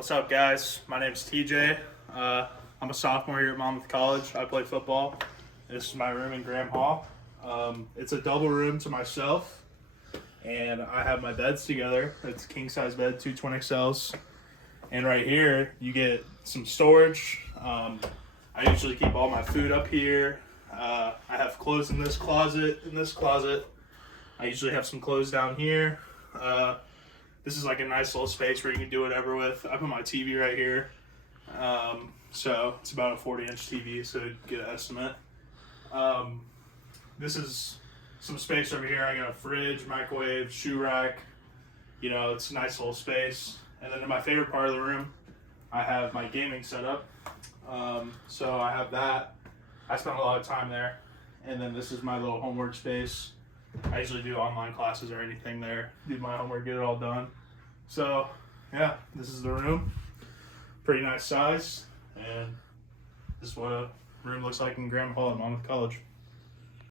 What's up, guys? My name's TJ. I'm a sophomore here at Monmouth College. I play football. This is my room in Graham Hall. It's a double room to myself, and I have my beds together. It's a king-size bed, two twin XLs. And right here, you get some storage. I usually keep all my food up here. I have clothes in this closet. I usually have some clothes down here. This is like a nice little space where you can do whatever with. I put my TV right here. So it's about a 40-inch TV, so you get an estimate. This is some space over here. I got a fridge, microwave, shoe rack. You know, it's a nice little space. And then in my favorite part of the room, I have my gaming setup. So I have that. I spend a lot of time there. And then this is my little homework space. I usually do online classes or anything there. Do my homework, get it all done. So, yeah, this is the room. Pretty nice size. And this is what a room looks like in Graham Hall at Monmouth College.